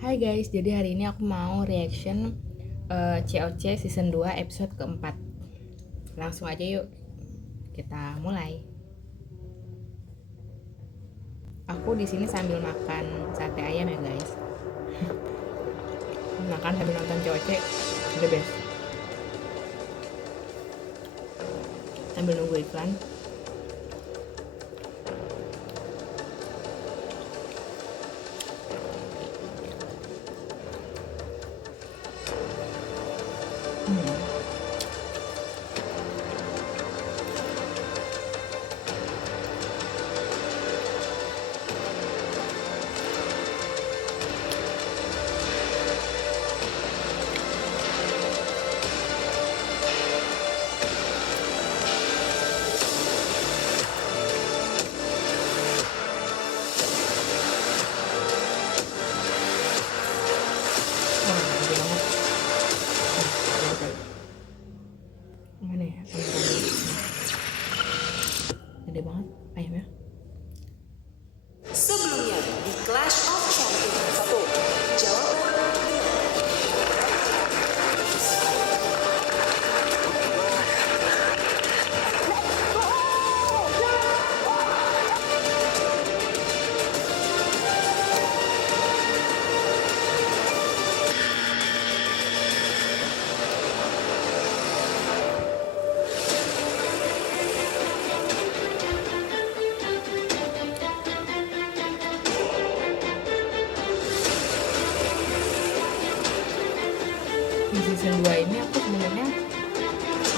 Hai guys, jadi hari ini aku mau reaction COC season 2 episode keempat. Langsung aja yuk, kita mulai. Aku di sini sambil makan sate ayam ya guys. Makan sambil nonton COC, the best. Sambil nunggu iklan. Wah, gede banget. Mana ya? Gede banget ayamnya. Sebelumnya di Clash of Champions 1, jawaban Di season 2 ini aku sebenarnya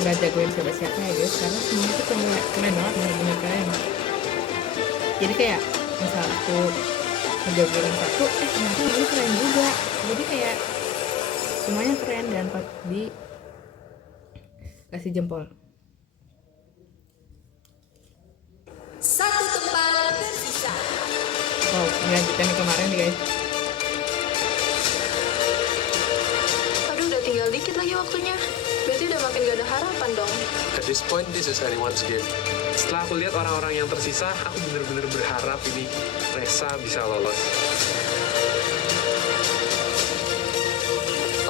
nggak jagoin siapa-siapa ya guys, karena semuanya tuh kayak keren banget, bener-bener keren. Jadi kayak misal aku ngejagoin satu, ternyata ini keren juga. Jadi kayak semuanya keren dan patut dikasih jempol. satu tempat tersisa. Wow, melanjutkan yang kemarin nih guys. Aduh, udah tinggal dikit lagi waktunya. Berarti udah makin gak ada harapan dong. At this point, this is anyone's game. Setelah aku lihat orang-orang yang tersisa, aku bener-bener berharap ini Reza bisa lolos.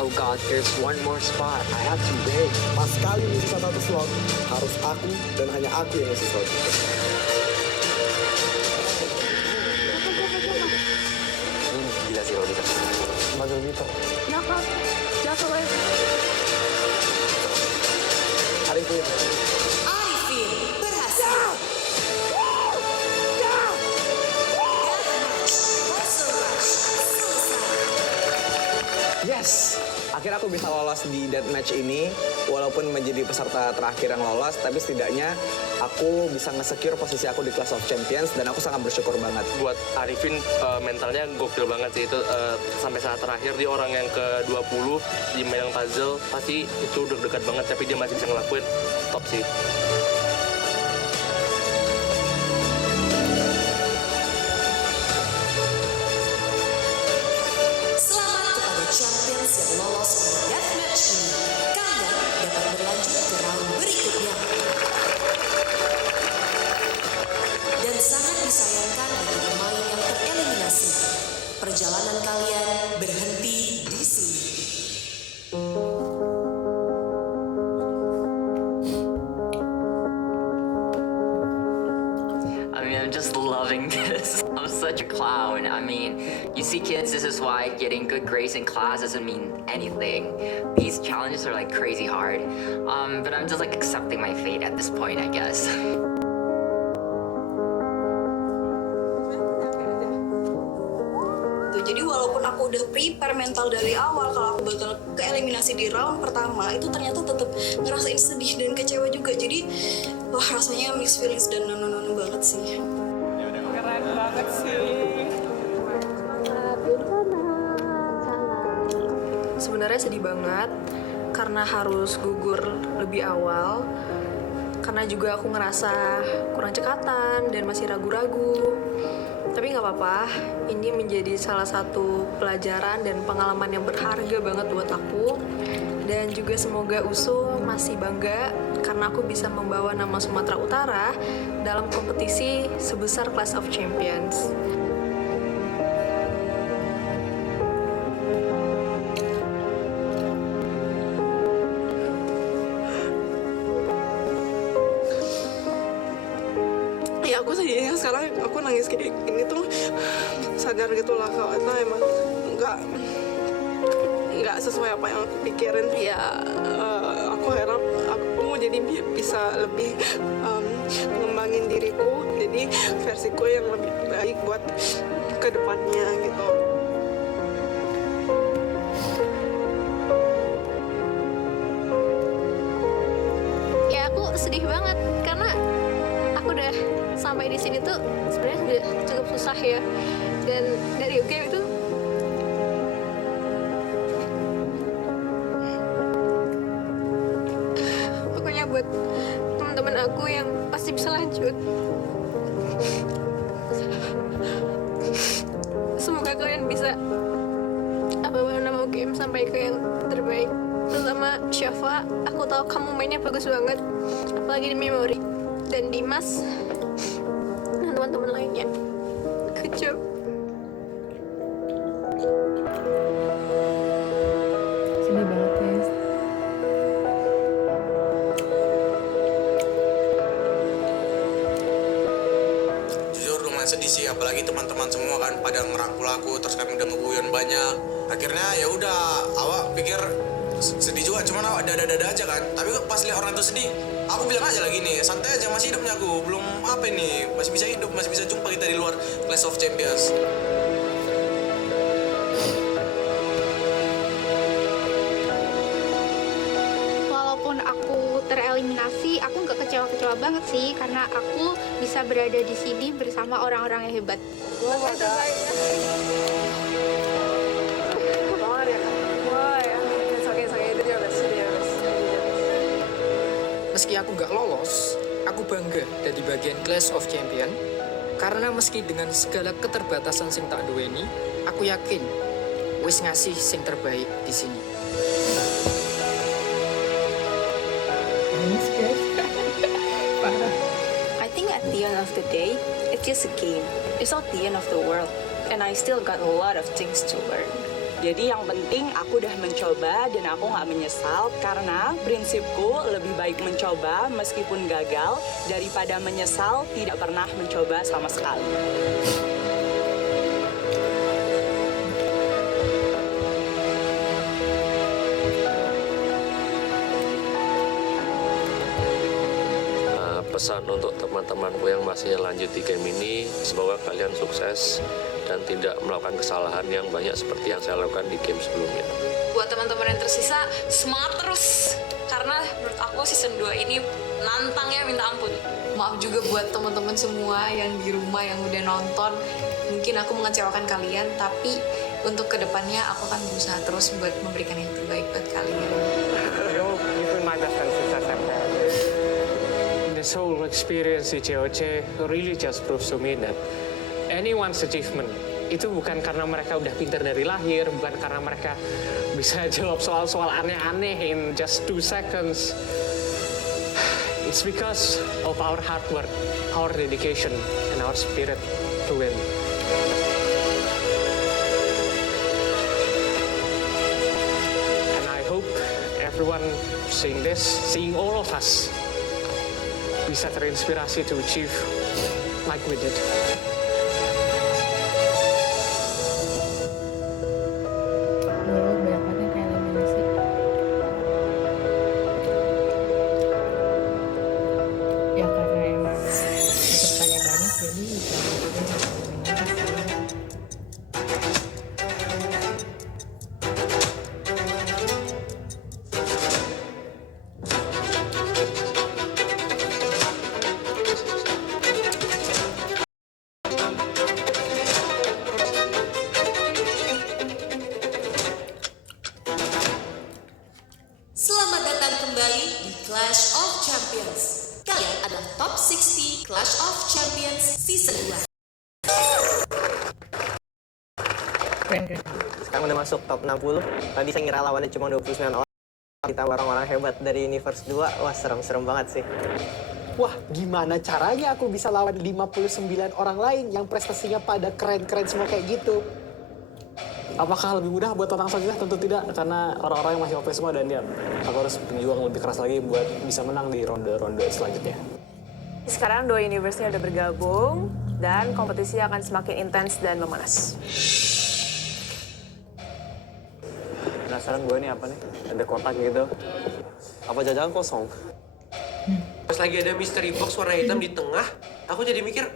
Oh God, there's one more spot. I have to wait. Pas kali sisa satu slot, harus aku dan hanya aku yang ngisi slot. Gila sih Robito. Mas Robito. Kenapa? Jatuh, Arifin. Arifin berhasil. Deathmatch, Monster Rush, selesai. Yes! Akhirnya aku bisa lolos di deathmatch ini. Walaupun menjadi peserta terakhir yang lolos, tapi setidaknya aku bisa nge-secure posisi aku di Clash of Champions dan aku sangat bersyukur banget. Buat Arifin mentalnya gokil banget sih itu, sampai saat terakhir dia orang yang ke-20 di medan puzzle, pasti itu udah dekat banget tapi dia masih bisa ngelakuin, top sih. Selamat kepada champions yang lolos ke deathmatch ini. Kalian dapat berlanjut ke round berikutnya. Dan sangat disayangkan bagi pemain yang tereliminasi. Perjalanan kalian berhenti di sini. I mean, I'm just loving this. I'm such a clown. I mean, you see, kids, this is why getting good grades in class doesn't mean anything. These challenges are like crazy hard. But I'm just like accepting my fate at this point, I guess. Jadi walaupun aku udah prepare mental dari awal kalau aku bakal keeliminasi di round pertama, itu ternyata tetap ngerasain sedih dan kecewa juga. Jadi wah, rasanya mixed feelings dan nono banget sih. Keren banget sih. Sebenarnya sedih banget karena harus gugur lebih awal. Karena juga aku ngerasa kurang cekatan dan masih ragu-ragu. Tapi nggak apa-apa, ini menjadi salah satu pelajaran dan pengalaman yang berharga banget buat aku. Dan juga semoga USU masih bangga karena aku bisa membawa nama Sumatera Utara dalam kompetisi sebesar Clash of Champions. aku sedihnya sekarang aku nangis kayak gini tuh sadar gitu lah kalau itu emang nggak sesuai apa yang aku pikirin ya. Aku harap aku jadi bisa lebih ngembangin diriku jadi versiku yang lebih baik buat kedepannya gitu. Ya aku sedih banget karena aku udah sampai di sini tuh sebenarnya udah cukup susah ya, dan dari UGM itu pokoknya buat teman-teman aku yang pasti bisa lanjut, semoga kalian bisa bawa nama UGM sampai ke yang terbaik. Terutama Syafa, aku tahu kamu mainnya bagus banget, apalagi di memori. Dan Dimas dan teman-teman lainnya. Good job. Sedih banget ya. Jujur lumayan sedih sih, apalagi teman-teman semua kan pada ngerangkul aku, terus kami udah ngeguyon banyak. Akhirnya ya udah, awak pikir sedih juga, cuman awak dada-dada aja kan. Tapi pas lihat orang itu sedih, aku bilang aja lagi nih, santai aja, masih hidupnya aku, belum apa ini, masih bisa hidup, masih bisa jumpa kita di luar Clash of Champions. Walaupun aku tereliminasi, aku nggak kecewa-kecewa banget sih, karena aku bisa berada di sini bersama orang-orang yang hebat. Meski aku nggak lolos, aku bangga dari bagian Clash of Champion karena meski dengan segala keterbatasan sing tak duweni, aku yakin wis ngasih sing terbaik di sini. I think at the end of the day, it's just a game. It's not the end of the world, and I still got a lot of things to learn. Jadi yang penting aku udah mencoba dan aku nggak menyesal karena prinsipku lebih baik mencoba meskipun gagal daripada menyesal tidak pernah mencoba sama sekali. Pesan untuk teman-temanku yang masih lanjut di game ini, semoga kalian sukses dan tidak melakukan kesalahan yang banyak seperti yang saya lakukan di game sebelumnya. Buat teman-teman yang tersisa, semangat terus! Karena menurut aku season 2 ini nantangnya minta ampun. Maaf juga buat teman-teman semua yang di rumah yang udah nonton. Mungkin aku mengecewakan kalian, tapi untuk kedepannya aku akan berusaha terus buat memberikan yang terbaik buat kalian. Even my best friend success this whole experience di COC really just proves to me that anyone's achievement itu bukan karena mereka udah pintar dari lahir, bukan karena mereka bisa jawab soal-soal aneh-aneh in just 2 seconds. It's because of our hard work, our dedication, and our spirit to win. And I hope everyone seeing this, seeing all of us, bisa terinspirasi to achieve like we did. Selamat datang kembali di Clash of Champions. Kalian adalah Top 60 Clash of Champions Season 2. Sekarang udah masuk top 60. Tadi saya ngira lawannya cuma 29 orang. Kita orang-orang hebat dari Universe 2. Wah, serem-serem banget sih. Wah, gimana caranya aku bisa lawan 59 orang lain yang prestasinya pada keren-keren semua kayak gitu? Apakah lebih mudah buat orang selanjutnya? Tentu tidak, karena orang-orang yang masih OP semua dan ya, aku harus berjuang lebih keras lagi buat bisa menang di ronde-ronde selanjutnya. Sekarang dua universe-nya udah bergabung dan kompetisi akan semakin intens dan memanas. Penasaran gue ini apa nih? Ada kotak gitu. Apa jajan kosong? Pas lagi ada mystery box warna hitam di tengah, aku jadi mikir,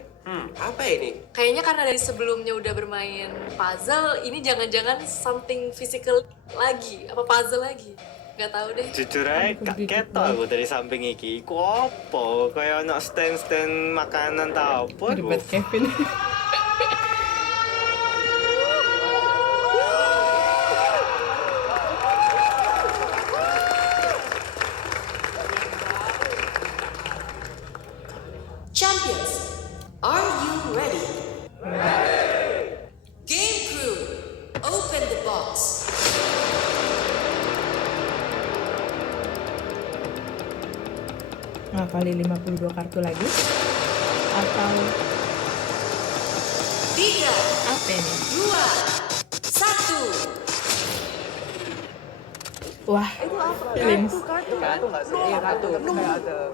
apa ya ini? Kayaknya karena dari sebelumnya udah bermain puzzle, ini jangan-jangan something physical lagi, apa puzzle lagi? Gak tahu deh. Jujur aja gak ketok aku dari samping iki. Iku apa? Kayak ono stand-stand makanan ta apa iku? Ribet Kevin. Champions, are you ready? Game crew, open the box. Kali 52 kartu lagi atau 3, apa ini? 2, 1. Wah, feelings. Kartu nggak sih? Iya kartu.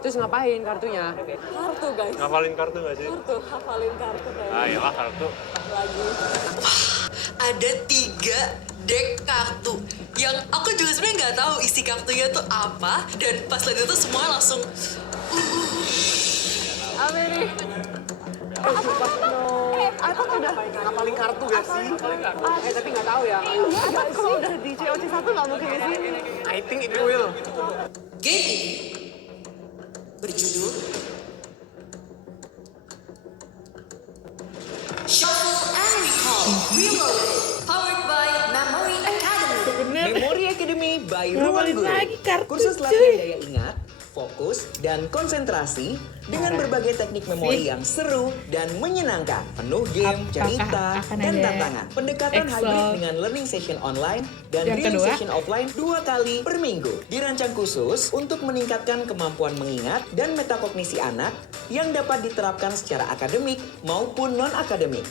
Terus ngapain kartunya? Kartu guys. Ngapalin kartu nggak sih? Kartu, hafalin kartu guys. Ah iyalah kartu. Lagi. Ada 3 deck kartu yang aku juga sebenarnya nggak tahu isi kartunya tuh apa, dan pas lihat itu semua langsung Apa ini? Aku udah ngapalin kartu gak sih? Tapi nggak tahu ya. Kalau udah di COC 1 nggak mungkin di sini. I think it will. game ini berjudul Shuffle and Recall Reloaded, powered by Memory Academy. Memory Academy by Ruang Ngapalin Guru. lagi kartu, Kursus cuy. latihan daya ingat, fokus, dan konsentrasi dengan berbagai teknik memori yang seru dan menyenangkan. Penuh game, cerita, akan dan ada tantangan. Pendekatan Excel? hybrid dengan learning session online dan Yang daily kedua? session offline 2 kali per minggu. Dirancang khusus untuk meningkatkan kemampuan mengingat dan metakognisi anak yang dapat diterapkan secara akademik maupun non-akademik.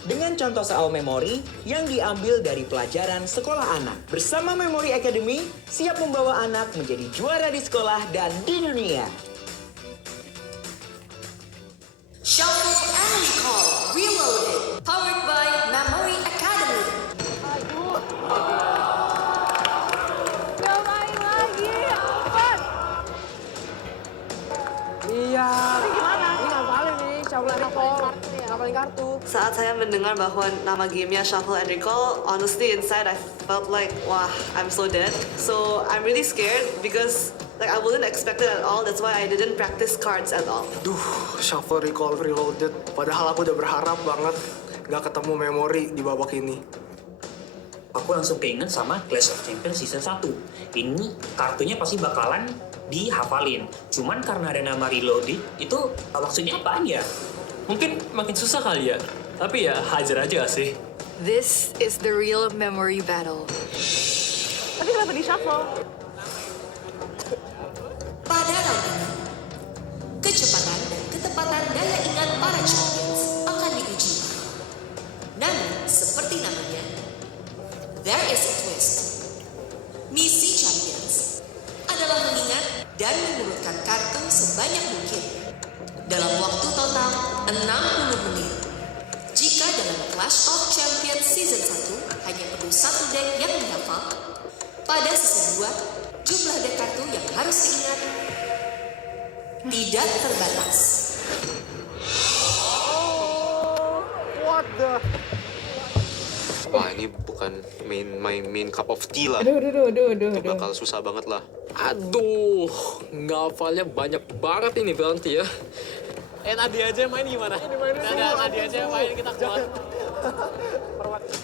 Dengan contoh soal memori yang diambil dari pelajaran sekolah anak. Bersama Memory Academy, siap membawa anak menjadi juara di sekolah dan di dunia. Shuffle and Recall Reloaded, powered by Memory Academy. Gak main lagi, ampun. Iya. Ini gimana? Ini ngapalin nih, Shuffle and Recall. Ngapalin kartu. Saat saya mendengar bahwa nama gamenya Shuffle and Recall, honestly inside I felt like, wah, I'm so dead. So I'm really scared because like I wasn't expected at all. That's why I didn't practice cards at all. Duh, Shuffle Recall Reloaded. Padahal aku udah berharap banget nggak ketemu memori di babak ini. Aku langsung keinget sama Clash of Champions Season 1. Ini kartunya pasti bakalan dihafalin. Cuman karena ada nama Reloaded, itu maksudnya apaan ya? Mungkin makin susah kali ya. Tapi ya hajar aja gak sih? This is the real memory battle. Tapi kenapa di shuffle? Pada round ini, kecepatan dan ketepatan daya ingat para champions akan diuji. Namun, seperti namanya, there is a twist. Misi champions adalah mengingat dan mengurutkan kartu sebanyak mungkin dalam waktu total 60 menit. Jika dalam Clash of Champions Season 1 hanya perlu 1 deck yang dihafal, pada Season 2 jumlah deck kartu yang harus diingat tidak terbatas. What the? Wah ini bukan main cup of tea lah. Aduh. Itu bakal susah banget lah. Aduh, ngafalnya banyak banget ini berarti ya. Nadia aja main gimana? Nadia aja main, kita keluar.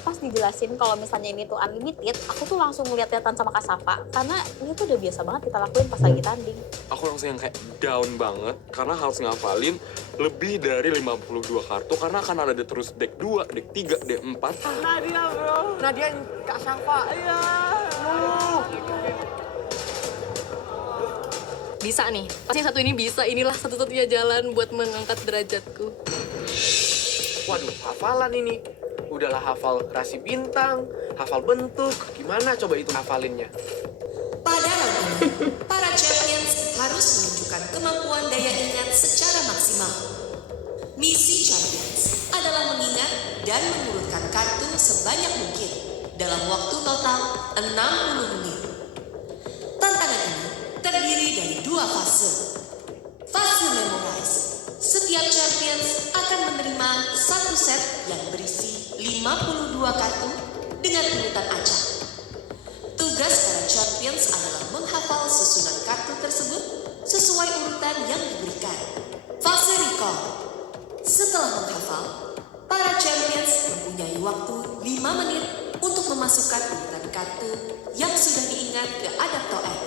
Pas dijelasin kalau misalnya ini tuh unlimited, aku tuh langsung ngeliat-liatan sama Kak Safa, karena ini tuh udah biasa banget kita lakuin pas lagi tanding. Aku langsung yang kayak down banget karena harus ngapalin lebih dari 52 kartu karena akan ada terus deck 2, deck 3, deck 4. Nadia bro. Nadia Kak Safa. Iya. Bisa nih, pasti yang satu ini bisa. Inilah satu-satunya jalan buat mengangkat derajatku. Waduh, hafalan ini. Udahlah hafal rasi bintang, hafal bentuk. Gimana coba itu hafalinnya? Pada round ini, para champions harus harus menunjukkan kemampuan daya ingat secara maksimal. Misi Champions adalah mengingat dan mengurutkan kartu sebanyak mungkin dalam waktu total 60 menit. Tantangan ini terdiri dari 2 fase. Fase Memorize. Setiap champions akan menerima satu set yang berisi 52 kartu dengan urutan acak. Tugas para champions adalah menghafal susunan kartu tersebut sesuai urutan yang diberikan. Fase Recall. Setelah menghafal, para champions mempunyai waktu 5 menit untuk memasukkan urutan kartu yang sudah diingat ke Adapto X.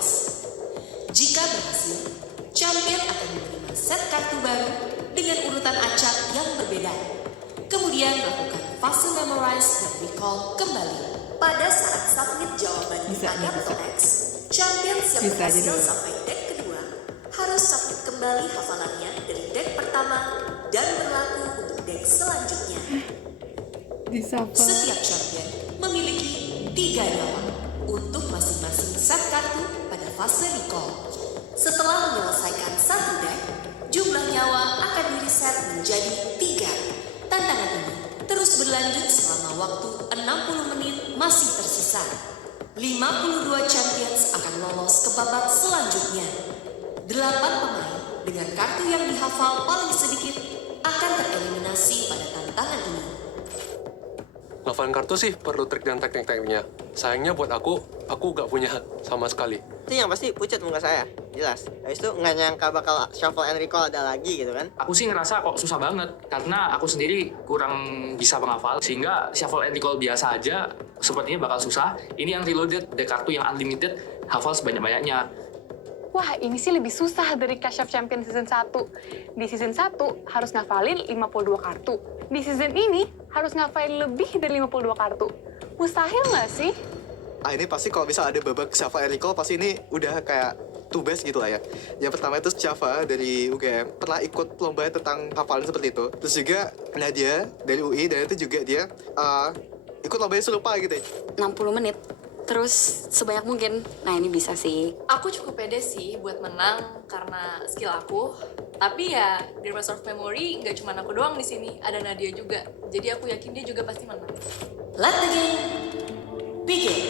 Jika berhasil, champion akan menerima set kartu baru dengan urutan acak yang berbeda. Kemudian lakukan fase Memorize dan Recall kembali. Pada saat submit jawaban di Adapto X, champions yang berhasil sampai deck kedua harus submit kembali hafalannya dari deck pertama dan berlaku untuk deck selanjutnya. Setiap champion memiliki 3 nyawa untuk masing-masing set kartu pada fase Recall. Setelah menyelesaikan satu deck, jumlah nyawa akan di-reset menjadi 3. Tantangan ini terus berlanjut selama waktu 60 menit masih tersisa. 52 champions akan lolos ke babak selanjutnya. 8 pemain dengan kartu yang dihafal paling sedikit akan tereliminasi pada tantangan ini. Ngafalin kartu sih perlu trik dan teknik-tekniknya. Sayangnya buat aku gak punya sama sekali. Itu yang pasti pucat muka saya, jelas. Habis itu nggak nyangka bakal shuffle and recall ada lagi gitu kan. Aku sih ngerasa kok susah banget, karena aku sendiri kurang bisa menghafal, sehingga shuffle and recall biasa aja sepertinya bakal susah. Ini yang reloaded, the kartu yang unlimited, hafal sebanyak-banyaknya. Wah, ini sih lebih susah dari Clash of Champions Season 1. Di Season 1 harus ngafalin 52 kartu. Di season ini harus ngafalin lebih dari 52 kartu. Mustahil nggak sih? Ini pasti kalau misal ada babak Java and Recall, pasti ini udah kayak two best gitu lah ya. Yang pertama itu Java dari UGM, pernah ikut lomba tentang hafalan seperti itu. Terus juga Nadia dari UI, dan itu juga dia ikut lomba yang serupa gitu ya. 60 menit. Terus sebanyak mungkin. Nah ini bisa sih. Aku cukup pede sih buat menang karena skill aku. Tapi ya di Master of Memory nggak cuma aku doang di sini, ada Nadia juga. Jadi aku yakin dia juga pasti menang. Let the game begin.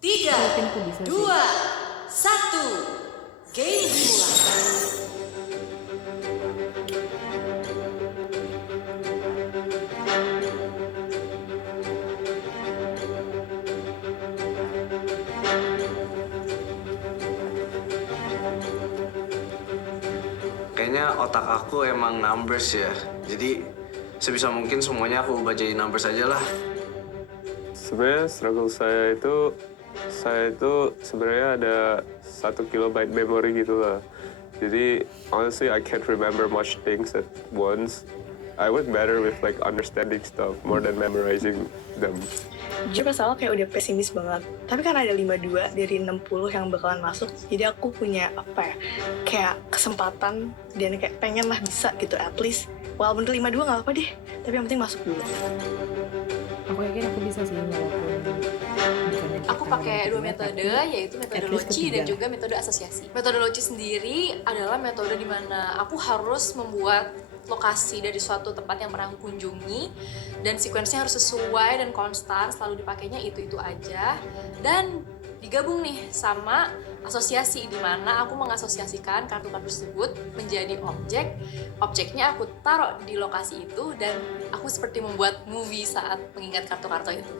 Tiga, 2, 1, game dimulai. Kayaknya otak aku emang numbers ya. Jadi sebisa mungkin semuanya aku ubah jadi numbers aja lah. Sebenarnya struggle saya itu sebenarnya ada 1 kilobyte memory gitu lah. Jadi honestly I can't remember much things at once. I would better with like understanding stuff more than memorizing them. Jujur pas awal kayak udah pesimis banget. Tapi kan ada 52 dari 60 yang bakalan masuk. Jadi aku punya kayak kesempatan dan kayak pengen lah bisa gitu at least. Walaupun 52 nggak apa deh. Tapi yang penting masuk dulu. Aku yakin aku bisa sih walaupun Aku pakai 2 metode, yaitu metode Loci dan juga metode asosiasi. Metode Loci sendiri adalah metode di mana aku harus membuat lokasi dari suatu tempat yang pernah aku kunjungi dan sequence-nya harus sesuai dan konstan, selalu dipakainya itu aja, dan digabung nih sama asosiasi di mana aku mengasosiasikan kartu-kartu tersebut menjadi objeknya aku taruh di lokasi itu dan aku seperti membuat movie saat mengingat kartu-kartu itu.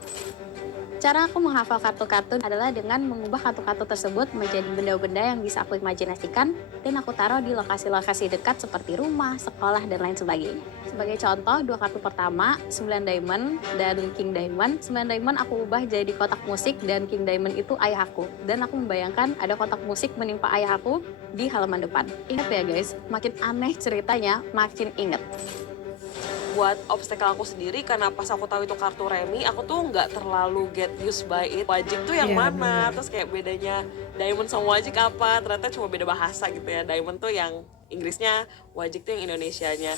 Cara aku menghafal kartu-kartu adalah dengan mengubah kartu-kartu tersebut menjadi benda-benda yang bisa aku imajinasikan dan aku taruh di lokasi-lokasi dekat seperti rumah, sekolah, dan lain sebagainya. Sebagai contoh, 2 kartu pertama, 9 diamond dan king diamond. 9 diamond aku ubah jadi kotak musik dan king diamond itu ayah aku. Dan aku membayangkan ada kotak musik menimpa ayah aku di halaman depan. Ingat ya guys, makin aneh ceritanya, makin inget. Buat obstacle aku sendiri, karena pas aku tahu itu kartu remi, aku tuh nggak terlalu get used by it. Wajib tuh yang mana, terus kayak bedanya diamond sama wajib apa, ternyata cuma beda bahasa gitu ya. Diamond tuh yang Inggrisnya, Wajik tuh yang Indonesianya.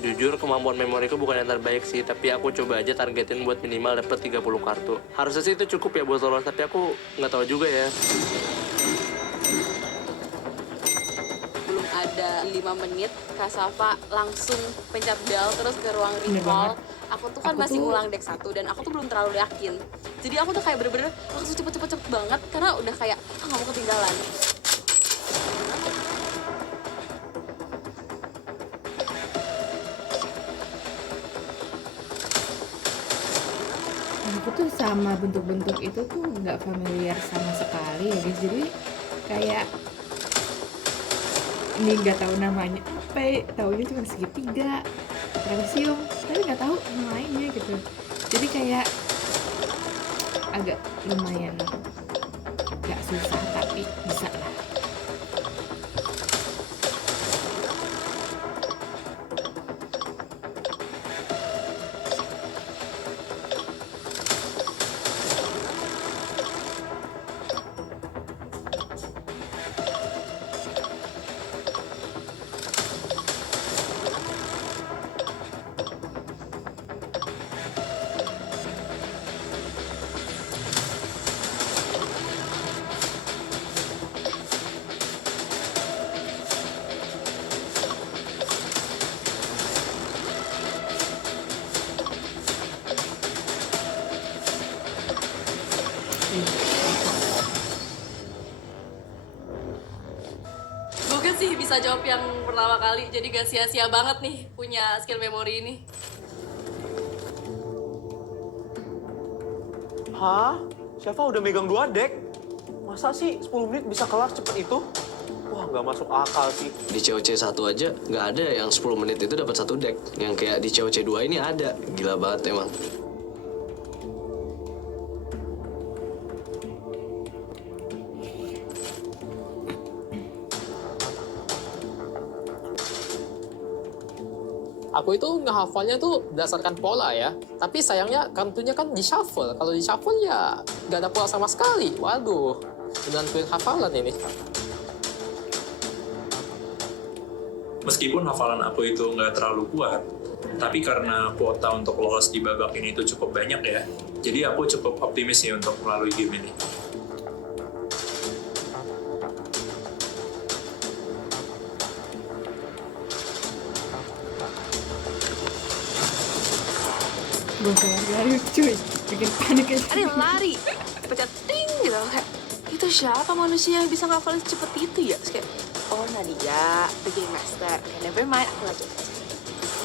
Jujur kemampuan memoriku bukan yang terbaik sih, tapi aku coba aja targetin buat minimal dapet 30 kartu. Harusnya sih itu cukup ya buat lolos, tapi aku nggak tahu juga ya. Belum ada 5 menit, Kak Safa langsung pencet bell terus ke ruang recall. Aku tuh kan masih ngulang deck 1 dan aku tuh belum terlalu yakin. Jadi aku tuh kayak bener-bener langsung cepet banget karena udah kayak nggak mau ketinggalan. Aku tuh sama bentuk-bentuk itu tuh nggak familiar sama sekali ya guys. Jadi kayak ini nggak tahu namanya apa, taunya cuma segitiga, trapesium, tapi nggak tahu yang lainnya gitu. Jadi kayak agak lumayan nggak susah tapi bisa lah. Gue sih bisa jawab yang pertama kali, jadi gak sia-sia banget nih punya skill memori ini. Hah? Syaffa udah megang 2 deck? Masa sih 10 menit bisa kelar cepet itu? Wah, nggak masuk akal sih. Di COC 1 aja nggak ada yang 10 menit itu dapat 1 deck. Yang kayak di COC 2 ini ada. Gila banget emang. Aku itu ngehafalnya tuh berdasarkan pola ya. Tapi sayangnya kartunya kan di shuffle. Kalau di shuffle ya nggak ada pola sama sekali. Waduh, menentuin hafalan ini. Meskipun hafalan aku itu nggak terlalu kuat, tapi karena kuota untuk lolos di babak ini itu cukup banyak ya, jadi aku cukup optimis sih untuk melalui game ini. Gue kayak lari cuy, bikin panik aja. Ada yang lari, pencet ting gitu kayak itu siapa manusia yang bisa ngafalin cepet itu ya? Terus kayak oh Nadia, the game master. Okay, never mind, aku lanjut aja.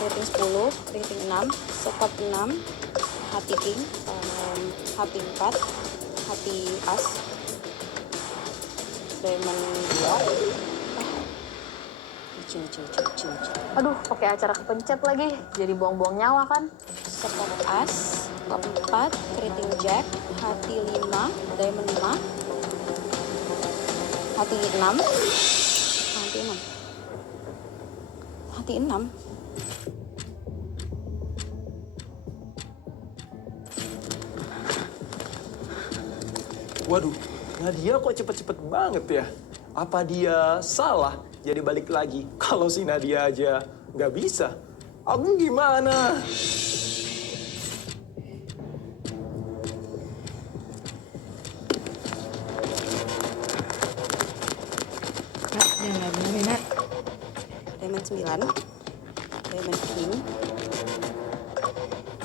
Rating 10, rating 6, stop 6, hati king, hati 4, hati as, diamond 2. Lucu. Aduh, pakai acara kepencet lagi. Jadi buang-buang nyawa kan. Stop as, top 4, rating jack, hati 5, diamond 5, hati 6, hati 6. Waduh, Nadia kok cepet-cepet banget ya? Apa dia salah jadi balik lagi? Kalau si Nadia aja nggak bisa, aku gimana? Diamond 9, diamond king.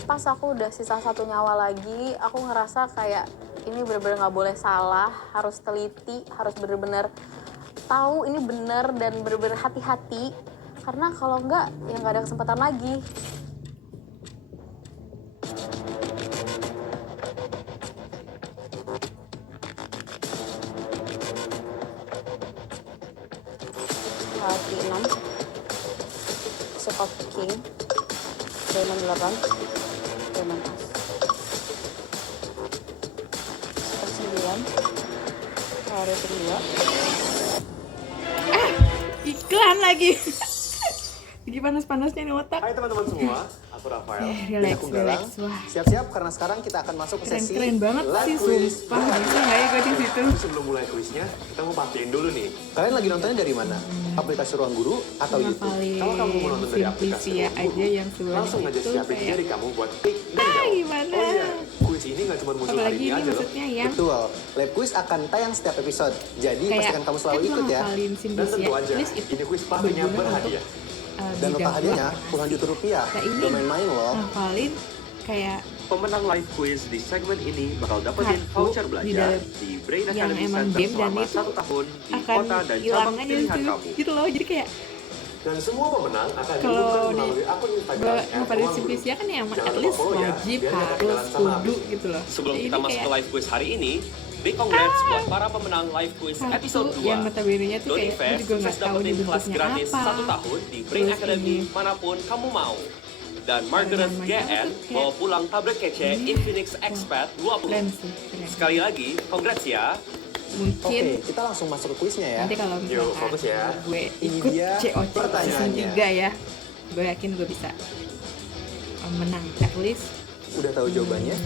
Pas aku udah sisa 1 nyawa lagi, aku ngerasa kayak ini bener-bener nggak boleh salah, harus teliti, harus bener-bener tahu ini bener dan bener-bener hati-hati. Karena kalau nggak, ya nggak ada kesempatan lagi. Hati 6, Support king, diamond 8, diamond as. Support 9, rating 2. Iklan lagi. Lagi panas-panasnya nih otak. Hai teman-teman semua, aku Rafael. Relax, aku Galang. relax. Wah. Siap-siap karena sekarang kita akan masuk ke sesi Keren banget sih, live quiz. sumpah. Bisa nggak ya gue di situ? Sebelum mulai kuisnya, kita mau pastiin dulu nih. Kalian lagi nontonnya dari mana? Aplikasi Ruang Guru atau YouTube? Kalau kamu mau nonton dari aplikasi Simplisia Ruang Guru, aja yang sebenarnya langsung aja itu siapin kayak- jari kamu buat klik dan jawab. Gimana? Oh iya, kuis ini nggak cuma muncul hari Apalagi ini ini aja loh. maksudnya yang- Betul, live quiz akan tayang setiap episode. Jadi Kayak, pastikan kamu selalu kan ikut ya. ngafalin Dan Simplisia, tentu aja, at least itu ini kuis pastinya berguna berhadiah. untuk, Dan nota bidang hadiahnya gua. puluhan juta rupiah. Nah ini Gak main-main loh. ngafalin kayak Pemenang live quiz di segmen ini bakal dapetin Kartu voucher di belajar dalam di Brain yang Academy emang Center game dan selama itu 1 tahun di akan kota dan cabang hilang aja pilihan gitu, kamu. gitu loh. Jadi kayak Dan semua pemenang akan kalau diumumkan di melalui akun Instagram ngafalin Simplisia kan yang Jangan at lupa least follow ya, wajib biar nggak harus ketinggalan sama kudu gitu loh. Sebelum Jadi kita masuk kayak ke live quiz hari ini, big congrats buat para pemenang live quiz kartu episode 2. yang notabene-nya tuh Don't kayak gue invest, juga sukses nggak tahu dapetin ini kelas bentuknya gratis apa. 1 tahun di Brain Terus Academy ini manapun kamu mau. Dan Margaret namanya GN tuh kayak- bawa pulang tablet kece Infinix Expat 20. Keren sih, keren. Sekali lagi, congrats ya. Mungkin Oke, kita langsung masuk ke kuisnya ya. nanti kalau Yuk, misalkan fokus ya. gue Ini ikut dia COC season pertanyaannya. 3 ya, gue yakin gue bisa menang at least Udah tahu jawabannya?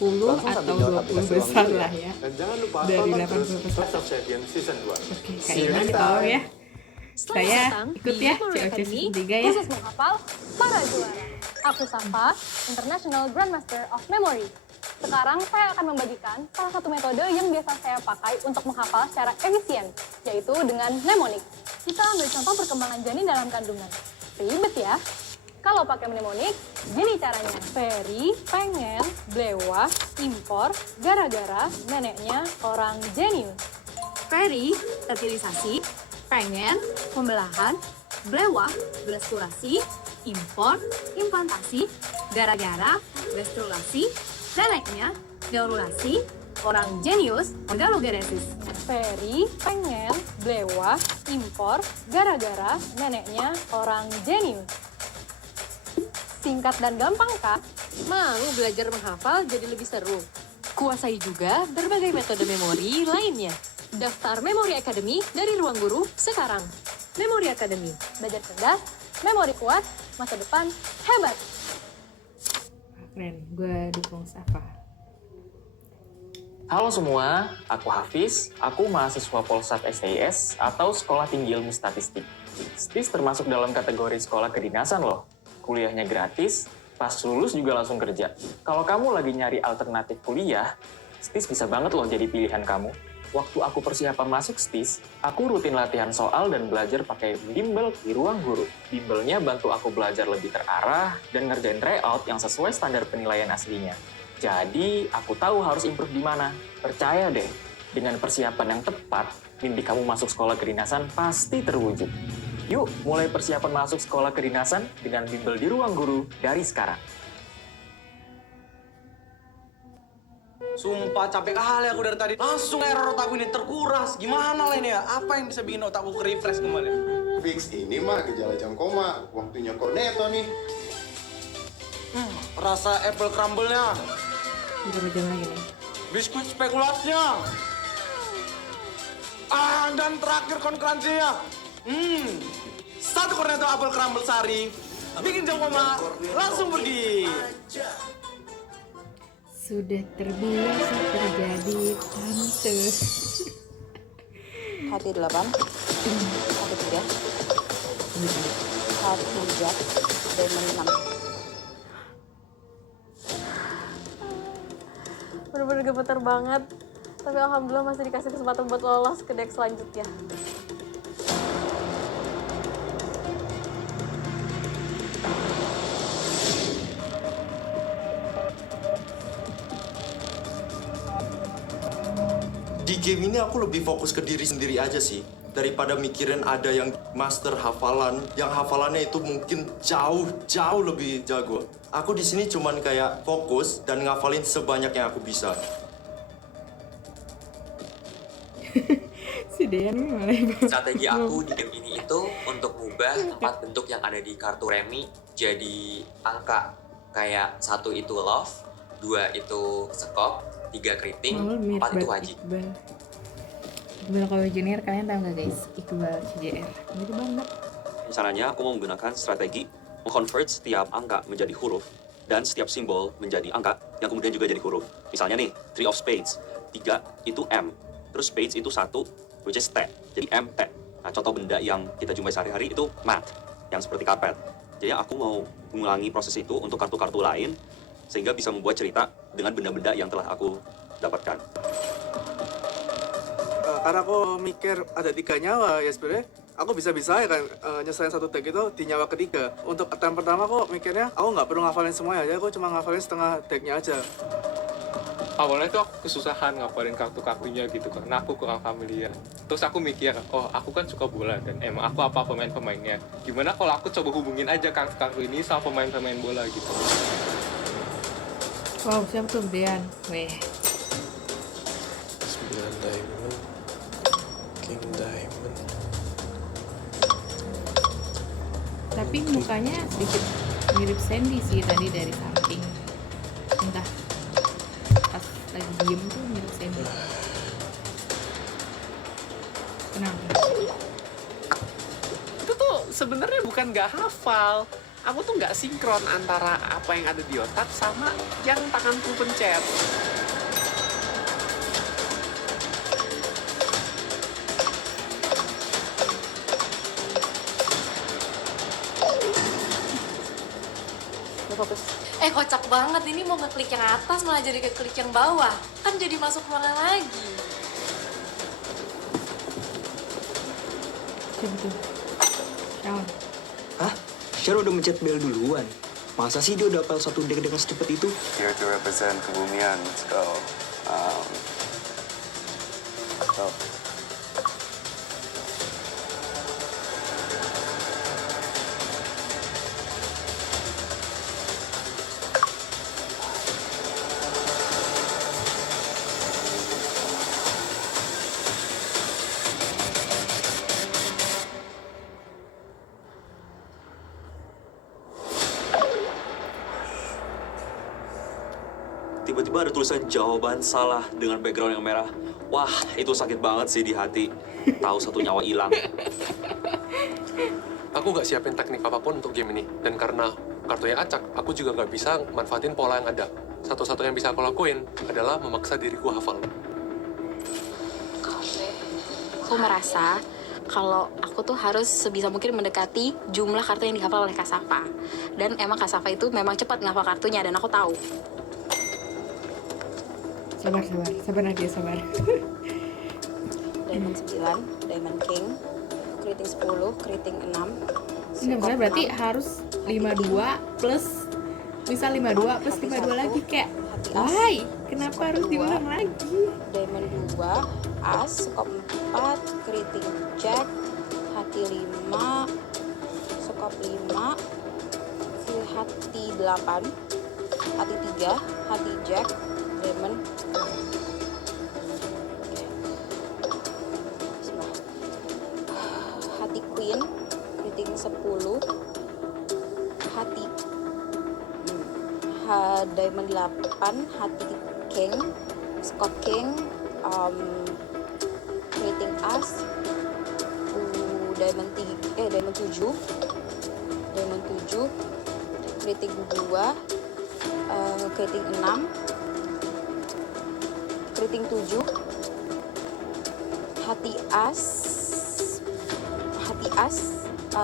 10 Langsung atau sambil jawab 20 aplikasi Ruang besar Guru lah ya. Dan jangan lupa Dari tonton 80 terus besar. Clash of Champions Season 2. Oke, See kayak you ini next tolong time. ya. Saya ikut ya Memory COC Academy, season 3 ya. khusus menghafal para juara. Aku Safa, International Grandmaster of Memory. Sekarang saya akan membagikan salah satu metode yang biasa saya pakai untuk menghafal secara efisien, yaitu dengan mnemonic. Kita ambil contoh perkembangan janin dalam kandungan. Ribet ya? Kalau pakai mnemonic, gini caranya. Ferry pengen blewah impor gara-gara neneknya orang jenius. Ferry, fertilisasi, pengen, pembelahan, blewah, restorasi, impor, implantasi, gara-gara, restorasi, neneknya, neurulasi, orang jenius, organogenesis. Ferry pengen blewah impor gara-gara neneknya orang jenius. Singkat dan gampang, Kak. Mau belajar menghafal jadi lebih seru? Kuasai juga berbagai metode memori lainnya. Daftar Memory Academy dari Ruang Guru sekarang. Memory Academy. Belajar cerdas, memori kuat, masa depan hebat. Keren, gue dukung Safa. Halo semua, aku Hafiz, aku mahasiswa Polsat STIS atau Sekolah Tinggi Ilmu Statistik. STIS termasuk dalam kategori sekolah kedinasan loh. Kuliahnya gratis, pas lulus juga langsung kerja. Kalau kamu lagi nyari alternatif kuliah, STIS bisa banget loh jadi pilihan kamu. Waktu aku persiapan masuk STIS, aku rutin latihan soal dan belajar pakai bimbel di Ruang Guru. Bimbelnya bantu aku belajar lebih terarah dan ngerjain tryout yang sesuai standar penilaian aslinya. Jadi, aku tahu harus improve di mana. Percaya deh, dengan persiapan yang tepat, mimpi kamu masuk sekolah kedinasan pasti terwujud. Yuk, mulai persiapan masuk sekolah kedinasan dengan bimbel di Ruang Guru dari sekarang. Sumpah capek kali aku dari tadi. Langsung error otakku ini terkuras. Gimana lah ini ya? Apa yang bisa bikin otakku ke-refresh kembali? Fix ini mah gejala jam koma. Waktunya cornetto nih. Rasa apple crumble-nya. Berapa jam lagi nih? Biskuit spekulasnya. Dan terakhir concrunchy-nya. Satu cornetto apple crumble sari. Bikin jam koma, langsung pergi. Sudah terbiasa terjadi tante. Hati 8, hati 3, hati jack, diamond 6. Bener-bener gemeter banget. Tapi alhamdulillah masih dikasih kesempatan buat lolos ke deck selanjutnya. Di game ini aku lebih fokus ke diri sendiri aja sih. Daripada mikirin ada yang master hafalan, yang hafalannya itu mungkin jauh lebih jago. Aku di sini cuman kayak fokus dan ngafalin sebanyak yang aku bisa. Si Dean ini mulai Strategi aku di game ini itu untuk ngubah 4 bentuk yang ada di kartu remi jadi angka. Kayak 1 itu love, 2 itu skop, 3 keriting, 4 itu wajib. Iqbal kalau junior kalian tahu nggak guys? Iqbal CJR. Mirip banget. Caranya aku mau menggunakan strategi meng-convert setiap angka menjadi huruf dan setiap simbol menjadi angka yang kemudian juga jadi huruf. Misalnya nih, 3 of spades. 3 itu M, terus spades itu 1, which is T. Jadi M, T. Nah, contoh benda yang kita jumpai sehari-hari itu mat, yang seperti karpet. Jadi aku mau mengulangi proses itu untuk kartu-kartu lain, sehingga bisa membuat cerita dengan benda-benda yang telah aku dapatkan. Karena aku mikir ada 3 nyawa, ya sebenarnya aku bisa-bisa ya kan nyelesain satu deck itu di nyawa ketiga. Untuk attempt pertama aku mikirnya aku nggak perlu ngafalin semuanya aja, aku cuma ngafalin setengah decknya aja. Awalnya tuh aku kesusahan ngapalin kartu-kartunya gitu karena aku kurang familiar. Terus aku mikir, oh aku kan suka bola dan emang aku apa pemain-pemainnya. Gimana kalau aku coba hubungin aja kartu-kartu ini sama pemain-pemain bola gitu. Wow, siapa tuh Dean? Weh. 9 diamond, king diamond. Tapi mukanya sedikit mirip Sandy sih tadi dari samping. Entah pas lagi diem tuh mirip Sandy. Kenapa? Itu tuh sebenarnya bukan nggak hafal. Aku tuh nggak sinkron antara apa yang ada di otak sama yang tanganku pencet. Kocak banget, ini mau ngeklik yang atas malah jadi keklik yang bawah. Kan jadi masuk ruangan lagi. Siapa tuh? Shawn. Hah? Shawn udah mencet bel duluan? Masa sih dia udah hafal satu deck dengan secepat itu? Here to represent kebumian, let's go. So. Tiba-tiba ada tulisan jawaban salah dengan background yang merah. Wah, itu sakit banget sih di hati. Tahu satu nyawa hilang. Aku nggak siapin teknik apapun untuk game ini. Dan karena kartunya acak, aku juga nggak bisa manfaatin pola yang ada. Satu-satunya yang bisa aku lakuin adalah memaksa diriku hafal. Aku merasa kalau aku tuh harus sebisa mungkin mendekati jumlah kartu yang dihafal oleh Kak Safa. Dan emang Kak Safa itu memang cepat ngafal kartunya dan aku tahu. Sabar Nadia, sabar. Diamond 9, Diamond King, keriting 10, keriting 6. Enggak, misalnya berarti harus 52 plus, misal 52 plus 52 lagi kayak, why? Kenapa harus diulang lagi? Diamond 2, As, skop 4, keriting Jack, hati 5, skop 5, hati 8, hati 3, hati Jack, Diamond. Hati Queen, keriting 10, hati Diamond 8, hati King, skop King, keriting As, Diamond 7, Diamond 7, keriting 2, keriting 6, keriting 7, hati As,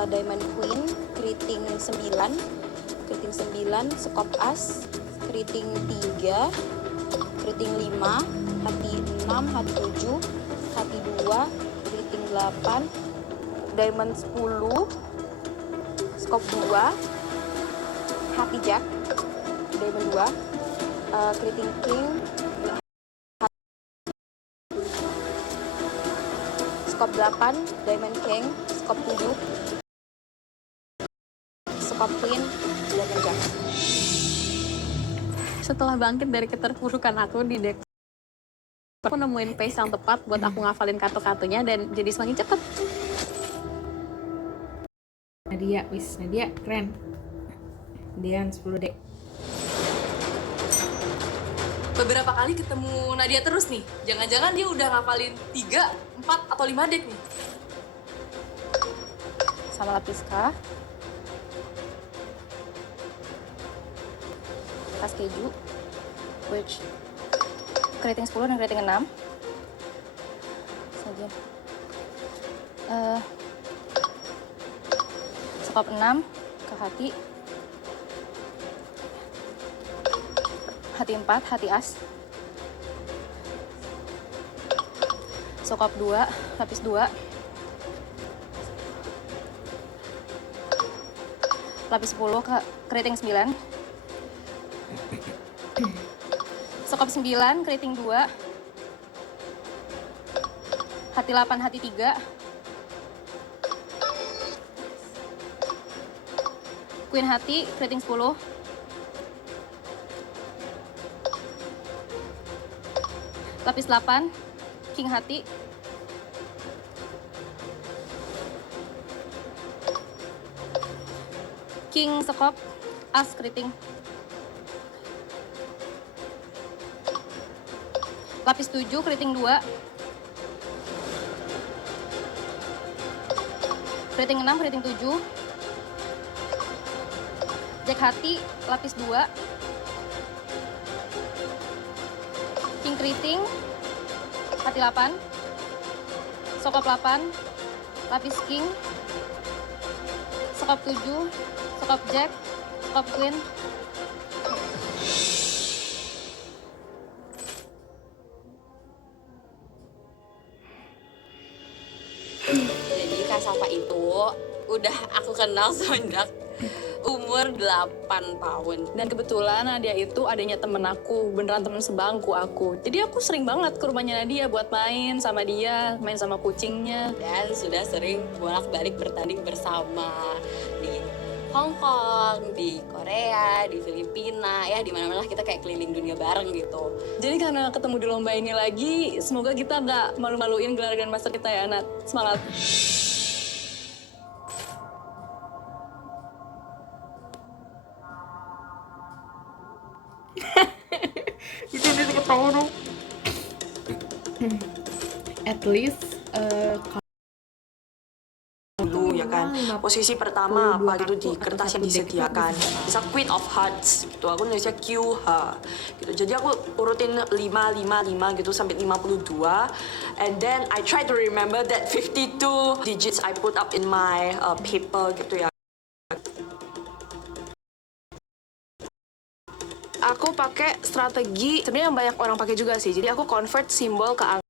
Diamond Queen, keriting 9, skop As, keriting 3, keriting 5, hati 6, hati 7, hati 2, keriting 8, Diamond 10, skop 2, hati Jack, Diamond 2, keriting King, skop 8, Diamond King, skop 7, skop Queen, Diamond Jack. Setelah bangkit dari keterpurukan aku di deck, aku nemuin pace yang tepat buat aku ngafalin kartu-kartunya dan jadi semakin cepet. Nadia keren. Dean 10 deck. Beberapa kali ketemu Nadia terus nih. Jangan-jangan dia udah ngafalin 3, 4, atau 5 deck nih. sama Lapiska. Tas keju, which keriting 10 dan keriting 6. Saja. Sekop 6 ke hati. Hati 4, hati as. Sokop 2, lapis 2. Lapis 10 ke keriting 9. Sokop 9, keriting 2. Hati 8, hati 3. Queen hati, keriting 10. Lapis 8, king hati. King sekop, as keriting. Lapis 7, keriting 2. Keriting 6, keriting 7. Jack hati, lapis 2. King keriting, hati 8. Sokop 8, lapis king. Sokop 7, sokop jack, sokop queen. Jadi Kak Safa itu udah aku kenal semenjak umur 8 tahun. Dan kebetulan Nadia itu adanya temen aku, beneran temen sebangku aku. Jadi aku sering banget ke rumahnya Nadia buat main sama dia, main sama kucingnya. Dan sudah sering bolak-balik bertanding bersama di Hong Kong, di Korea, di Filipina, ya di mana-mana kita kayak keliling dunia bareng gitu. Jadi karena ketemu di lomba ini lagi, semoga kita nggak malu-maluin gelar Grandmaster kita ya, Nat. Semangat! Itu dia ketawa dong. At least dulu ya kan, posisi pertama apa gitu di kertas yang disediakan, bisa Queen of Hearts gitu, aku nulisnya QH gitu, jadi aku urutin 5 gitu sampai 52, and then I try to remember that 52 digits I put up in my paper gitu ya. Aku pakai strategi sebenarnya yang banyak orang pakai juga sih. Jadi aku convert simbol ke angka.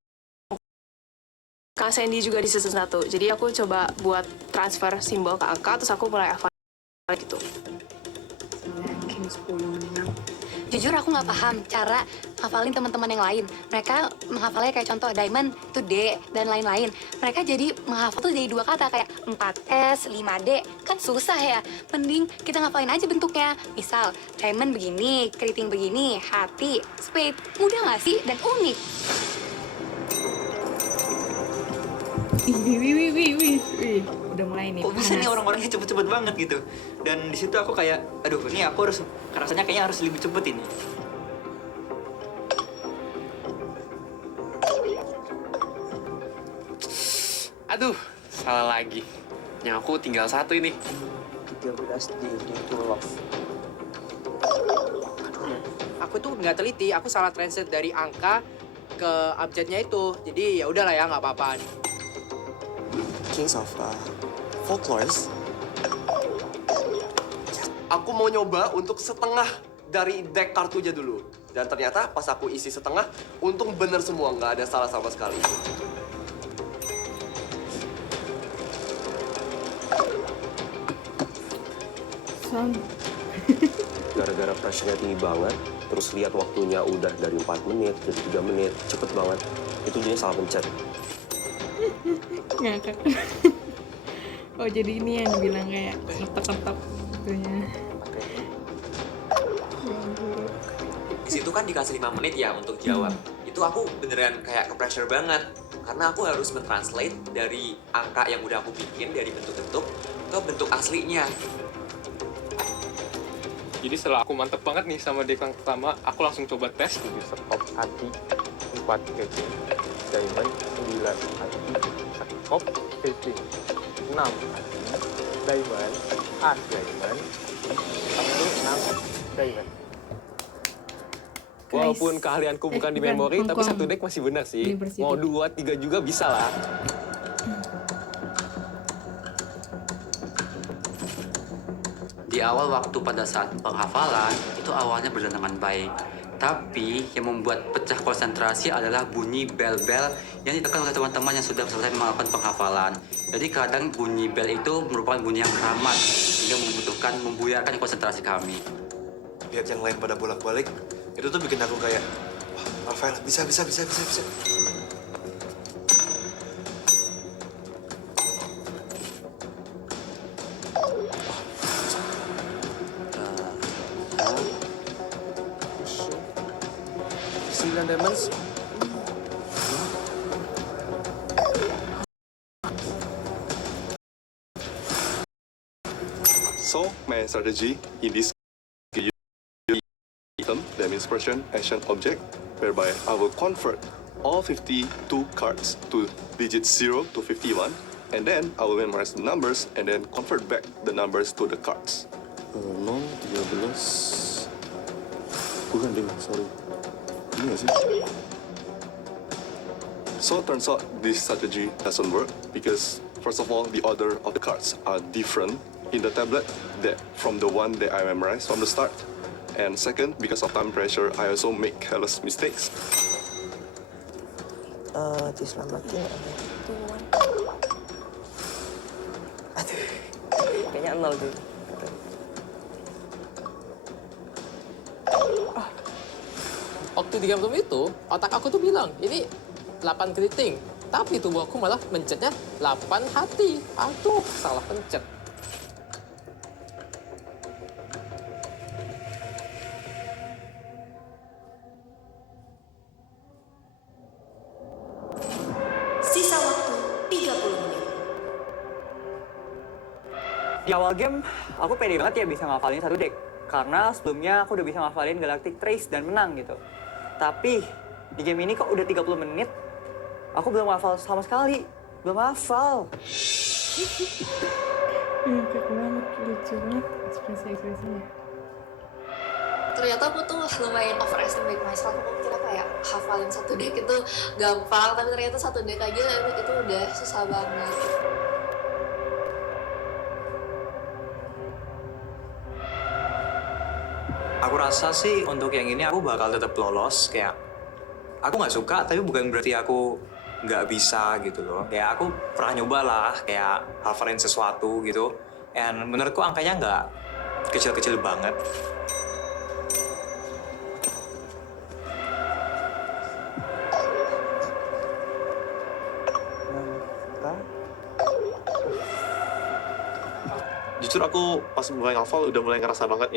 Kak Sandy juga di season 1. Jadi aku coba buat transfer simbol ke angka, terus aku mulai hafal gitu. Jujur aku nggak paham cara hafalin teman-teman yang lain. Mereka menghafalnya kayak contoh diamond itu D dan lain-lain. Mereka jadi menghafal tuh jadi 2 kata kayak 4S, 5D. Kan susah ya. Mending kita ngafalin aja bentuknya. Misal diamond begini, keriting begini, hati, spade. Mudah nggak sih? Dan unik. Wih, udah mulai nih. Kok bisa nih orang-orangnya cepet-cepet banget gitu. Dan di situ aku kayak, aduh ini aku harus, rasanya kayaknya harus lebih cepet ini. Aduh, salah lagi. Yang aku tinggal 1 ini. 13 di love. Aku tuh nggak teliti, aku salah translate dari angka ke abjadnya itu. Jadi ya udahlah ya, nggak apa-apa. Kings of Folklores. Aku mau nyoba untuk setengah dari deck kartunya dulu. Dan ternyata pas aku isi setengah, untung bener semua, nggak ada salah sama sekali. Gara-gara pressure-nya tinggi banget, terus lihat waktunya udah dari 4 menit, jadi 3 menit, cepet banget. Itu jadi salah pencet. Ngakak. Oh jadi ini yang bilang kayak ngetep-ngetep gitunya. Di situ kan dikasih 5 menit ya untuk jawab. Itu aku beneran kayak ke pressure banget. Karena aku harus mentranslate dari angka yang udah aku bikin dari bentuk-bentuk ke bentuk aslinya. Jadi setelah aku mantep banget nih sama deck yang pertama, aku langsung coba tes gitu. Sekop hati, 4 keriting, diamond, 9 hati, sekop keriting, 6 hati, diamond, as diamond, 6 diamond. Walaupun keahlianku bukan di memori, tapi satu deck masih benar sih. Mau 2, 3 juga bisa lah. Di awal waktu pada saat penghafalan, itu awalnya berjalan dengan baik. Tapi yang membuat pecah konsentrasi adalah bunyi bel-bel yang ditekan oleh teman-teman yang sudah selesai melakukan penghafalan. Jadi kadang bunyi bel itu merupakan bunyi yang keramat, sehingga membutuhkan membuyarkan konsentrasi kami. Lihat yang lain pada bolak-balik, itu tuh bikin aku kayak, wah, Rafael, bisa. Diamonds. So, my strategy in this item, that means person, action, object, whereby I will convert all 52 cards to digits 0 to 51, and then I will memorize the numbers and then convert back the numbers to the cards. 0, 13, bukan deh, sorry. Ini nggak sih? So turns out this strategy doesn't work because first of all, the order of the cards are different in the tablet that from the one that I memorized from the start. And second, because of time pressure, I also make careless mistakes. Diselamatin aduh, kayaknya 0 tuh. Waktu 30 itu, otak aku tuh bilang, ini 8 keriting. Tapi tubuh aku malah mencetnya 8 hati. Aduh, salah pencet. Sisa waktu 30 menit. Di awal game, aku pede banget ya bisa ngafalin satu deck. Karena sebelumnya aku udah bisa ngafalin Galactic Trace dan menang gitu. Tapi di game ini kok udah 30 menit, aku belum hafal sama sekali. Belum hafal. Ngakak banget, lucu banget ekspresi-ekspresinya. Ternyata aku tuh lumayan overestimate myself. Aku kira kayak hafalin satu deck itu gampang, tapi ternyata satu deck aja itu udah susah banget. Aku rasa sih untuk yang ini aku bakal tetap lolos. Kayak aku nggak suka, tapi bukan berarti aku nggak bisa gitu loh. Kayak aku pernah nyoba lah, kayak hafalin sesuatu gitu. And menurutku angkanya nggak kecil-kecil banget. Jujur aku pas mulai ngafal udah mulai ngerasa banget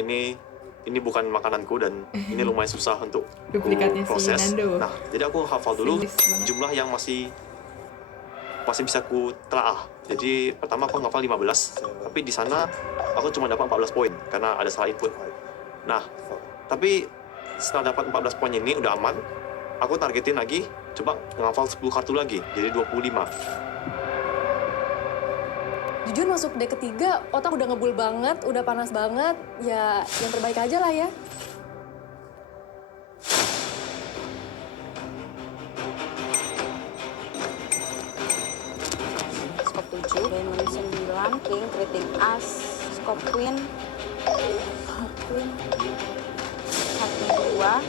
ini bukan makananku dan ini lumayan susah untuk Duplikatnya si proses. Nando. Nah, jadi aku hafal dulu jumlah yang masih bisa ku telaah. Jadi pertama aku ngafal 15, tapi di sana aku cuma dapat 14 poin karena ada salah input. Nah, tapi setelah dapat 14 poin ini udah aman, aku targetin lagi coba ngafal 10 kartu lagi, jadi 25. Jujur masuk deck ketiga, otak udah ngebul banget, udah panas banget. Ya, yang terbaik aja lah ya. Skop 7, diamond 9, king, kritik as, skop queen, hati 2,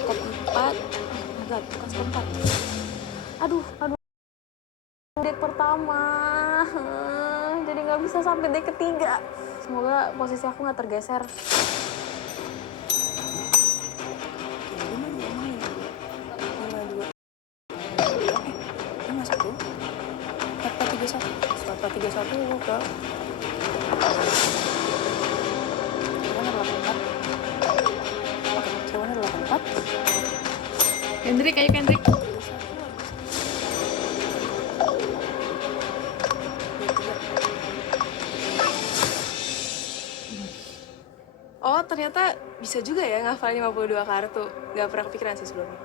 skop 4, enggak, bukan skop 4. Aduh. Deck pertama, jadi nggak bisa sampai deck ketiga. Semoga posisi aku nggak tergeser. Kendrick, ayo Kendrick. Oh, ternyata bisa juga ya ngafalin 52 kartu. Nggak pernah kepikiran sih sebelumnya.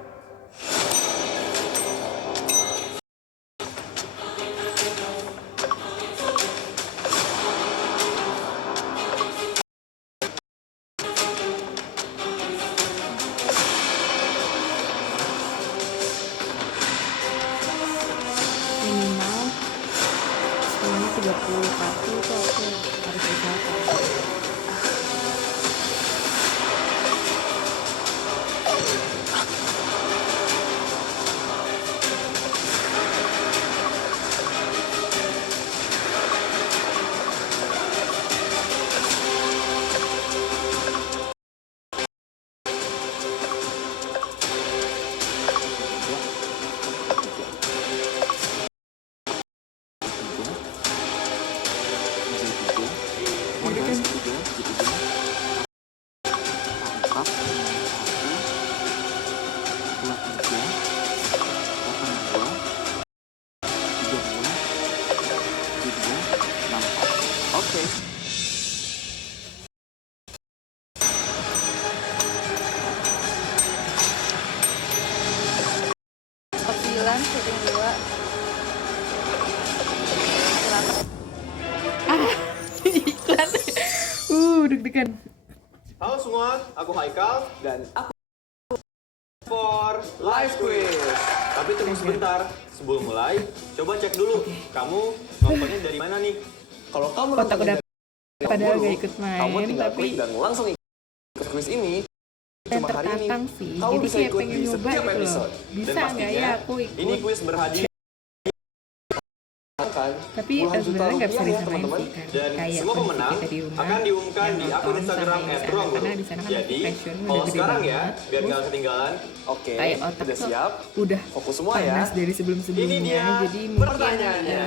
Sembilan, shooting 2. Iklan. Deg-degan. Halo semua, aku Haikal dan aku for live quiz. Tapi tunggu sebentar, sebelum mulai, coba cek dulu kamu nontonnya dari mana nih. Kalau kamu Kotak udah padahal dulu, gak ikut main, kamu tinggal tapi klik dan langsung ikut quiz ini. yang Cuma hari ini, tertantang sih. kamu Jadi bisa kayak ikut pengen di nyoba setiap gitu loh. episode. Bisa Dan nggak ya aku ikut? Ini quiz berhadiah Tapi puluhan juta sebenarnya nggak bisa rupiah ya, disamain teman-teman. sih kan. Dan Kayak semua kondisi pemenang kita di rumah akan diumumkan yang di akun nonton Instagram sama yang di sana. @ruangguru. Karena di sana kan Jadi, pressure-nya udah kalau gede sekarang ya, banget. biar nggak ketinggalan. Oke, Kayak otak udah tuh siap? udah Fokus semua ya. panas dari sebelum-sebelumnya. Ini dia Jadi mungkin pertanyaannya.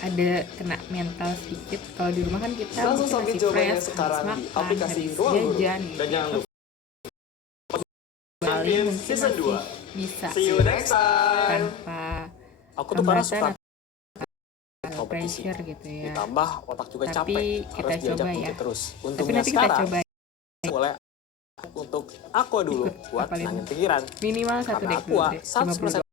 ada kena mental sedikit. Kalau di rumah kan kita Langsung mungkin submit masih jawabannya fresh, sekarang habis di makan, aplikasi habis Ruang Guru. jajan Dan gitu. jangan lupa Paling Champions mungkin Season masih 2. bisa See you next time. tanpa Aku tuh karena suka hambatan, pressure gitu ya. Ditambah otak juga Tapi capek. kita Harus diajak coba ya. mikir terus. Tapi Untungnya nanti kita sekarang coba mulai untuk Aqua dulu buat hafalin tenangin pikiran. minimal satu Karena deck dulu Aqua deh. 100%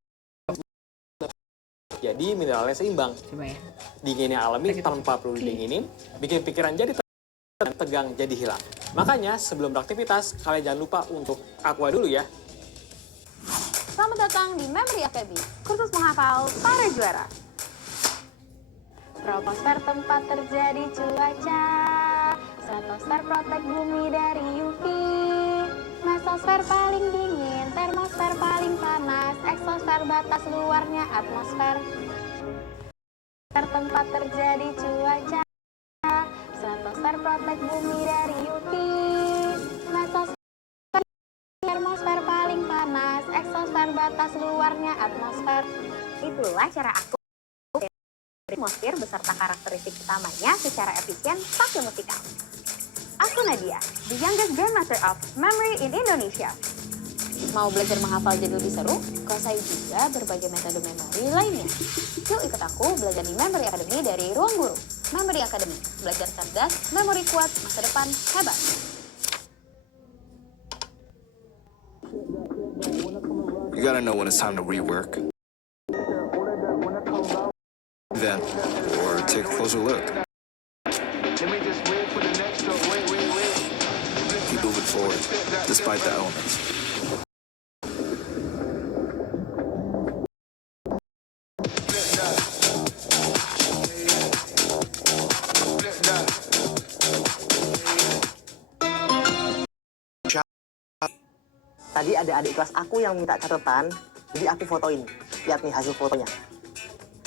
jadi mineralnya seimbang. Coba ya. Dinginnya alami tanpa perlu dinginin, bikin pikiran jadi tenang, tegang jadi hilang. Makanya sebelum beraktivitas, kalian jangan lupa untuk Aqua dulu ya. Selamat datang di Memory Academy, kursus menghafal para juara. Troposfer tempat terjadi cuaca, stratosfer protek bumi dari UV, mesosfer paling dingin, termosfer paling panas, eksosfer batas luarnya atmosfer. Tempat terjadi cuaca, stratosfer protek bumi dari UV, mesosfer termosfer paling panas, eksosfer batas luarnya atmosfer. Itulah cara aku atmosfer beserta karakteristik utamanya secara efisien pakai musikal. Aku Nadia, the youngest Grandmaster of Memory in Indonesia. Mau belajar menghafal jadi lebih seru? Kuasai juga berbagai metode memori lainnya. Yuk ikut aku belajar di Memory Academy dari Ruang Guru. Memory Academy, belajar cerdas, memori kuat, masa depan hebat. You gotta know when it's time to rework. Then, or take a closer look. Keep moving forward, despite the elements. Tadi ada adik kelas aku yang minta catatan, jadi aku fotoin. Lihat nih hasil fotonya.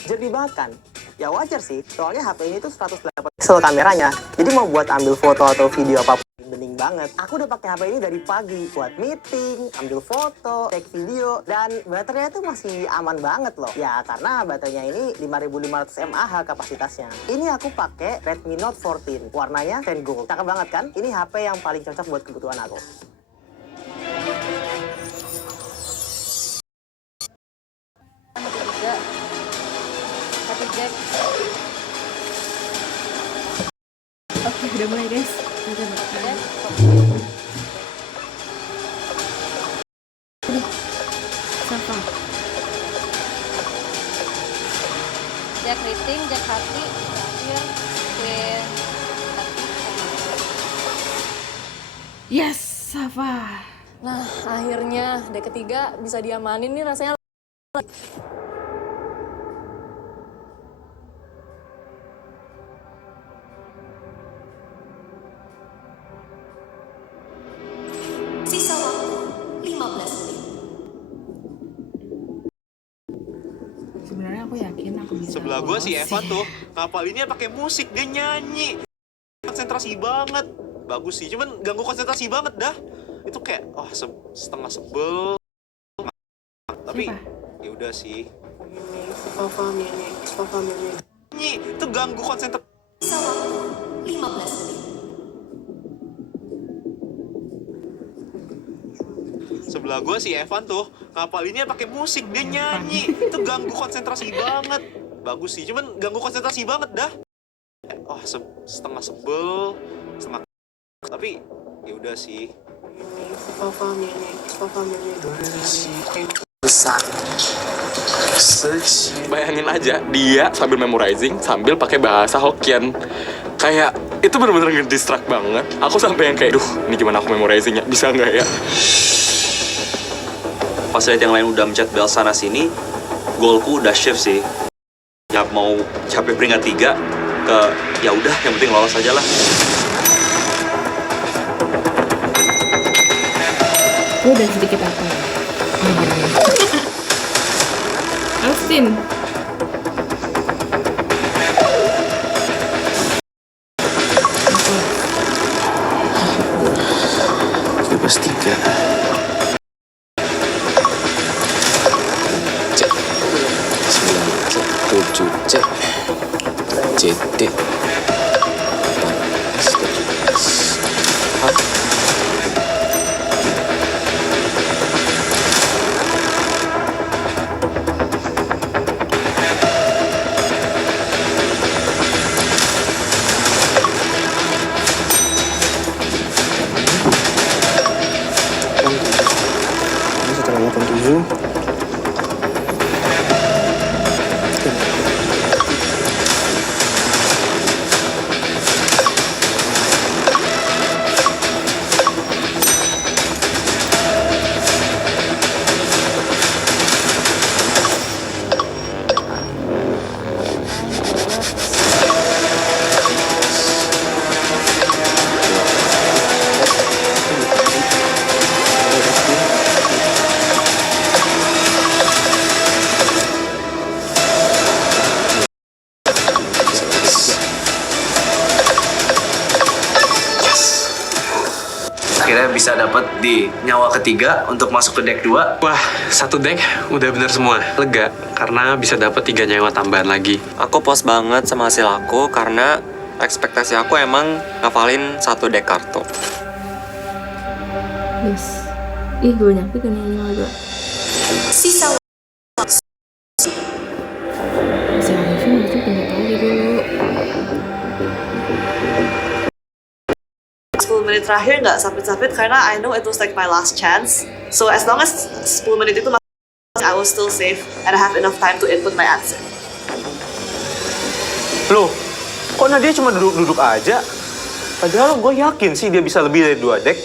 Jernih banget kan? Ya wajar sih, soalnya HP ini tuh 108 pixel kameranya. Jadi mau buat ambil foto atau video apapun, bening banget. Aku udah pakai HP ini dari pagi buat meeting, ambil foto, take video, dan baterainya tuh masih aman banget loh. Ya karena baterainya ini 5500 mAh kapasitasnya. Ini aku pakai Redmi Note 14, warnanya tan gold. Cakep banget kan? Ini HP yang paling cocok buat kebutuhan aku. Oke, udah mulai guys. Safa. Jack rating, Jack hati, terakhir, Queen, Yes, Safa. Nah, akhirnya deck ketiga bisa diamanin nih rasanya. Sisa waktu 15 menit. Sebenarnya aku yakin aku bisa. Sebelah gua si lolos Evan tuh ngapalinnya pakai musik, dia nyanyi. Konsentrasi banget. Bagus sih, cuman ganggu konsentrasi banget dah. Itu kayak setengah sebel. Tapi ya udah sih. Nyanyi itu ganggu konsentrasi. Sisa waktu 15 menit. Sebelah gua si Evan tuh ngapalinnya pakai musik, dia nyanyi. Itu ganggu konsentrasi banget. bagus sih, cuman ganggu konsentrasi banget dah. Oh, setengah sebel, setengah tapi ya udah sih. Besar. Bayangin aja, dia sambil memorizing, sambil pakai bahasa Hokkien. Kayak, itu bener-bener nge-distract banget. Aku sampai yang kayak, duh, ini gimana aku memorizingnya? Bisa nggak ya? Pas lihat yang lain udah mencet bel sana sini, goalku udah shift sih. Ya mau capek peringkat 3 ke ya udah yang penting lolos aja lah. Udah sedikit apa? Austin. Bebas 3. Cek. 9 cek. 7 cek. JD. 8. Setelah 87. Akhirnya bisa dapat di nyawa ketiga untuk masuk ke deck 2. Wah, satu deck udah bener semua. Lega, karena bisa dapat 3 nyawa tambahan lagi. Aku puas banget sama hasil aku karena ekspektasi aku emang ngafalin 1 deck kartu. Yes. Ih, gue nyampe kan yang nyawa 2. Sisa Seharusnya itu pindah kali dulu. 10 menit terakhir nggak sapit-sapit karena I know it was like my last chance. So as long as 10 menit itu I was still safe and I have enough time to input my answer. Loh, kok Nadia cuma duduk-duduk aja? Padahal gue yakin sih dia bisa lebih dari 2 deck.